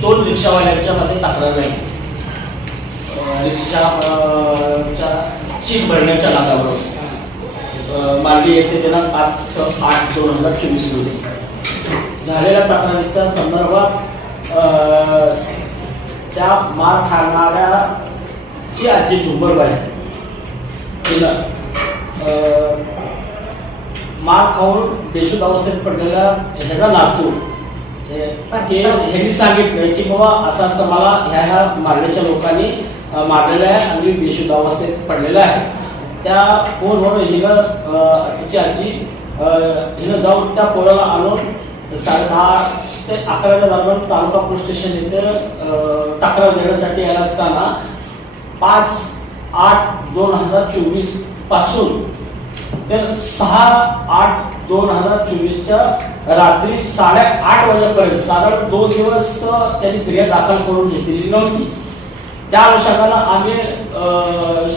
नाही मध्ये रिक्षा नाही. च्या सीट भरण्याच्या लागावर मागे येते त्यांना पाच स- आठ दोन हजार चोवीस रोजी झालेल्या तक्रारीच्या संदर्भात त्या मार खाणाऱ्या जी आजी झुंबरबाई तिला मार खाऊन बेशुद्ध अवस्थेत पडलेल्या ह्याचा नातू हे- हे- ह्यांनी सांगितलं की बाबा असं असं मला ह्या ह्या मारण्याच्या लोकांनी मारलेलं आहे आणि मी बेशुद्ध अवस्थेत पडलेला आहे. त्या फोनवर हिनं तिची आजी हिनं जाऊन त्या पोराला आणून साडे दहा ते अकराच्या दरम्यान तालुका पोलीस स्टेशन येथे तक्रार देण्यासाठी यायला असताना पाच आठ दोन हजार चोवीसपासून तर सहा आठ दोन हजार चोवीसच्या रात्री साडेआठ वाजेपर्यंत साधारण दोन दिवस त्यांनी क्रिया दाखल करून घेतलेली नव्हती. त्या अनुषंगानं आम्ही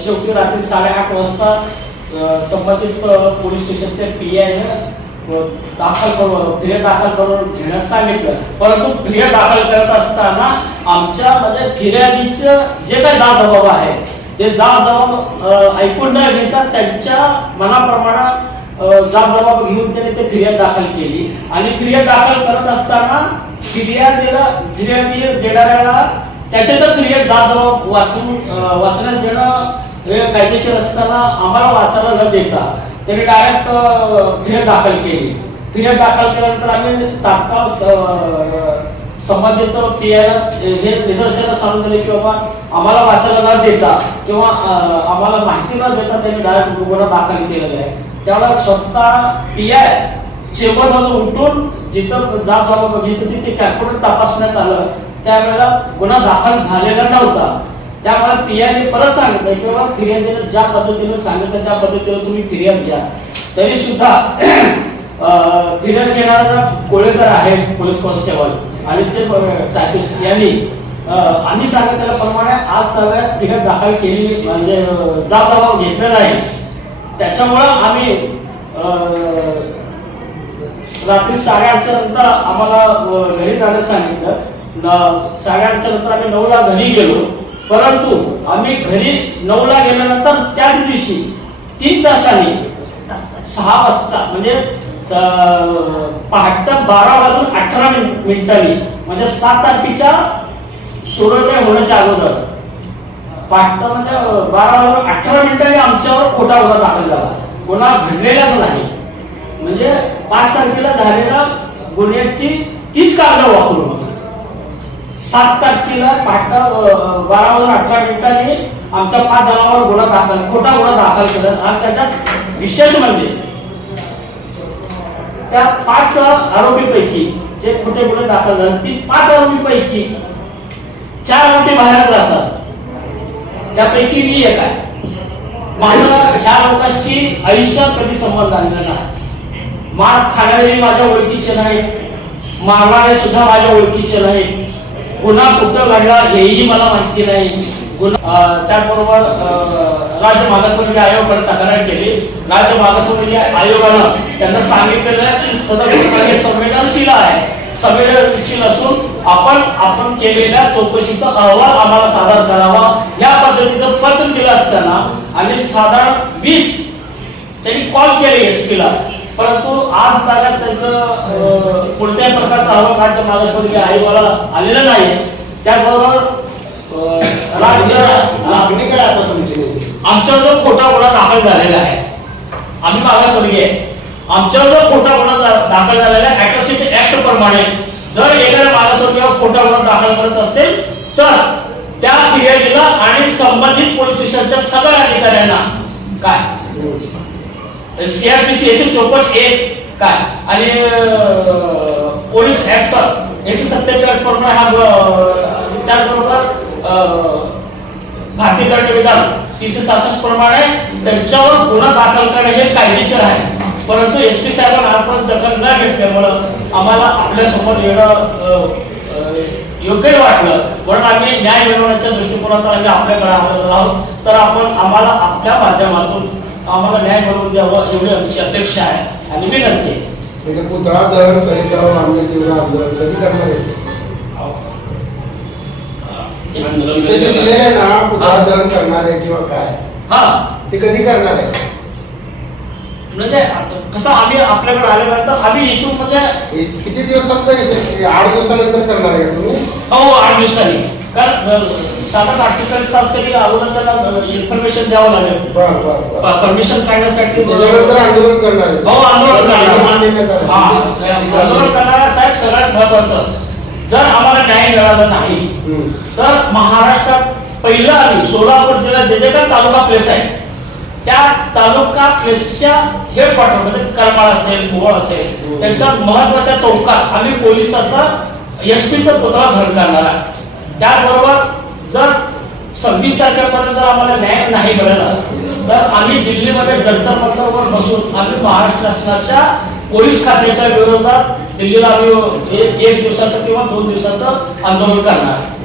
शेवटी रात्री साडेआठ वाजता संबंधित पोलीस स्टेशनच्या पी आयनं दाखल करून क्रिया दाखल करून घेण्यास सांगितलं. परंतु क्रिया दाखल करत असताना आमच्या म्हणजे फिर्यादीचं जे काही जाब जबाब आहे ते जाब जबाब ऐकून न घेता त्यांच्या मनाप्रमाणे जाब घेऊन त्याने ते फिर्याद दाखल केली. आणि फिर्याद दाखल करत असताना फिर्यादीला फिर्यादी देणाऱ्याला त्याच्यातच फिर्याद जाबजबाब वाचून अं, वाचण्यास देणं हे कायदेशीर असताना आम्हाला वाचायला न देता त्यांनी डायरेक्ट फिर्याद दाखल केली. फिर्याद दाखल केल्यानंतर आम्ही तात्काळ स- संबंधित पीआयला हे निदर्शनास सांगून दिले की बाबा आम्हाला वाचायला न देता किंवा आम्हाला माहिती न देता त्यांनी डायरेक्ट गुन्हा दाखल केलेला आहे. त्यावेळेला स्वतः पीआय आय मधून उठून जिथं जात बाबा बघितलं तिथे कॅल्क्युलेटर तपासण्यात आलं त्यावेळेला गुन्हा दाखल झालेला नव्हता. त्यामुळे पीआयने परत सांगितलं की बाबा फिर्यादीनं ज्या पद्धतीनं सांगितलं त्या पद्धतीनं तुम्ही फिर्याद घ्या. तरी सुद्धा फिर्याद घेणारा कोळेकर आहे पोलीस कॉन्स्टेबल आणि ते टायपिस्ट यांनी. आम्ही सांगितल्याप्रमाणे आज त्याला फिर्याद दाखल केली म्हणजे अं, जाब जबाब घेतलेला आहे त्याच्यामुळं आम्ही रात्री साडेआठच्या नंतर आम्हाला घरी जाण्यास सांगितलं. साडे साडेआठच्या नंतर आम्ही नऊला घरी गेलो. परंतु आम्ही घरी नऊला गेल्यानंतर त्याच दिवशी तीन तासांनी सहा वाजता म्हणजे स- बारा वाजून अठरा मिनिटांनी म्हणजे सात तारखेच्या सूर्योदय होण्याच्या अगोदर पाठ म्हणजे बारा वाजून अठरा मिनिटांनी आमच्यावर खोटा गुन्हा दाखल झाला. गुन्हा घडलेलाच नाही. म्हणजे पाच तारखेला झालेला गुन्ह्याची तीच कागद वापरून. सात तारखेला पाठ बारा वाजून अठरा मिनिटांनी आमच्या पाच जणांवर गुन्हा दाखल खोटा गुन्हा दाखल केला. आणि त्याच्यात विशेष म्हणजे त्या पाच आरोपीपैकी जे खोटे गुन्हे दाखल झाले ती पाच आरोपीपैकी चार आरोपी बाहेर जातात त्यापैकी मी एक आहे. माझा ह्या लोकांशी आयुष्यात कधी संबंध आलेला नाही. मार खाणारे माझ्या ओळखीचे नाही. मारणारे सुद्धा माझ्या ओळखीचे नाही. गुन्हा कुठं घडला हेही मला माहिती नाही. अं, त्याचबरोबर अं, राज्य मागासवर्गीय आयोगाकडे तक्रार केली. राज्य मागासवर्गीय आयोगानं त्यांना सांगितलेलं आहे की सदस्य संवेदनशील आहे. संवेदनशील असून आपण आपण केलेल्या चौकशीचा अहवाल आम्हाला सादर करावा. या पद्धतीचं पत्र दिलं असताना आणि साधारण वीस त्यांनी कॉल केले एस ला. परंतु आज तागात त्यांचं कोणत्याही प्रकारचा अहवाल राज्य मागासवर्गीय आयोगाला आलेला नाही. त्याचबरोबर मागणी काय आता तुमची. नेमकी? आमच्यावर जो खोटा गुन्हा दाखल झालेला आहे आम्ही मागासवर्गीय आहे. आमच्यावर जो खोटा गुन्हा दाखल झालेला आहे अॅट्रॉसिटी ऍक्ट प्रमाणे जर एखाद्या मागासवर्गीयावर खोटा गुन्हा दाखल करत असेल तर त्या फिर्यादीला आणि संबंधित पोलीस स्टेशनच्या सगळ्या अधिकाऱ्यांना काय? सीआरपीसी एकशे चोपन्न एक काय? आणि पोलीस ऍक्ट एकशे सत्तेचाळीस प्रमाणे हा त्याचबरोबर भारतीय दंड विधान तीनशे सहासष्ट प्रमाणे त्यांच्यावर गुन्हा दाखल करणे हे कायदेशीर आहे. परंतु एस पी साहेबांना आजपर्यंत दखल न घेतल्यामुळं आम्हाला आपल्यासमोर येणं योग्य वाटलं. म्हणून आम्ही न्याय मिळवण्याच्या दृष्टिकोनातून आम्ही आपल्याकडे आलेलो आहोत. तर आपण आम्हाला आपल्या माध्यमातून आम्हाला न्याय मिळवून द्यावं एवढी आमची अपेक्षा आहे आणि विनंती आहे म्हणजे पुतळा दहन कधी करावं आंदोलन कधी करणार दिलेलं आहे ना पुतळा दहन करणार आहे किंवा काय? हा. ते कधी करणार आहे? म्हणजे कसं आम्ही आपल्याकडे आल्यानंतर आम्ही इथून म्हणजे किती दिवसांचा विषय आठ दिवसानंतर करणार आहे का तुम्ही? हो आठ दिवसांनी. कारण आठ अठ्ठेचाळीस तास तरी अगोदर त्याला इन्फॉर्मेशन द्यावं लागेल. परमिशन काढण्यासाठी आंदोलन करणार हो आंदोलन करणार. आंदोलन करणारा साहेब सगळ्यात महत्वाचं. जर आम्हाला न्याय मिळाला नाही. तर महाराष्ट्रात पहिलं आम्ही सोलापूर जिल्ह्यात जे जे काही तालुका प्लेस आहे त्या तालुका प्लेसच्या हेडक्वार्टर म्हणजे करमाळ असेल गोवा असेल त्यांच्या महत्त्वाच्या चौकात आम्ही पोलिसाचा एसपीचा पुतळा धरण करणार आहे त्याचबरोबर जर सव्वीस तारखेपर्यंत जर आम्हाला न्याय नाही मिळाला तर आम्ही दिल्लीमध्ये जंतर मंतरवर बसून आम्ही महाराष्ट्र शासनाच्या पोलीस खात्याच्या विरोधात दिल्लीला आम्ही एक एक दिवसाचं किंवा दोन दिवसाचं आंदोलन करणार आहे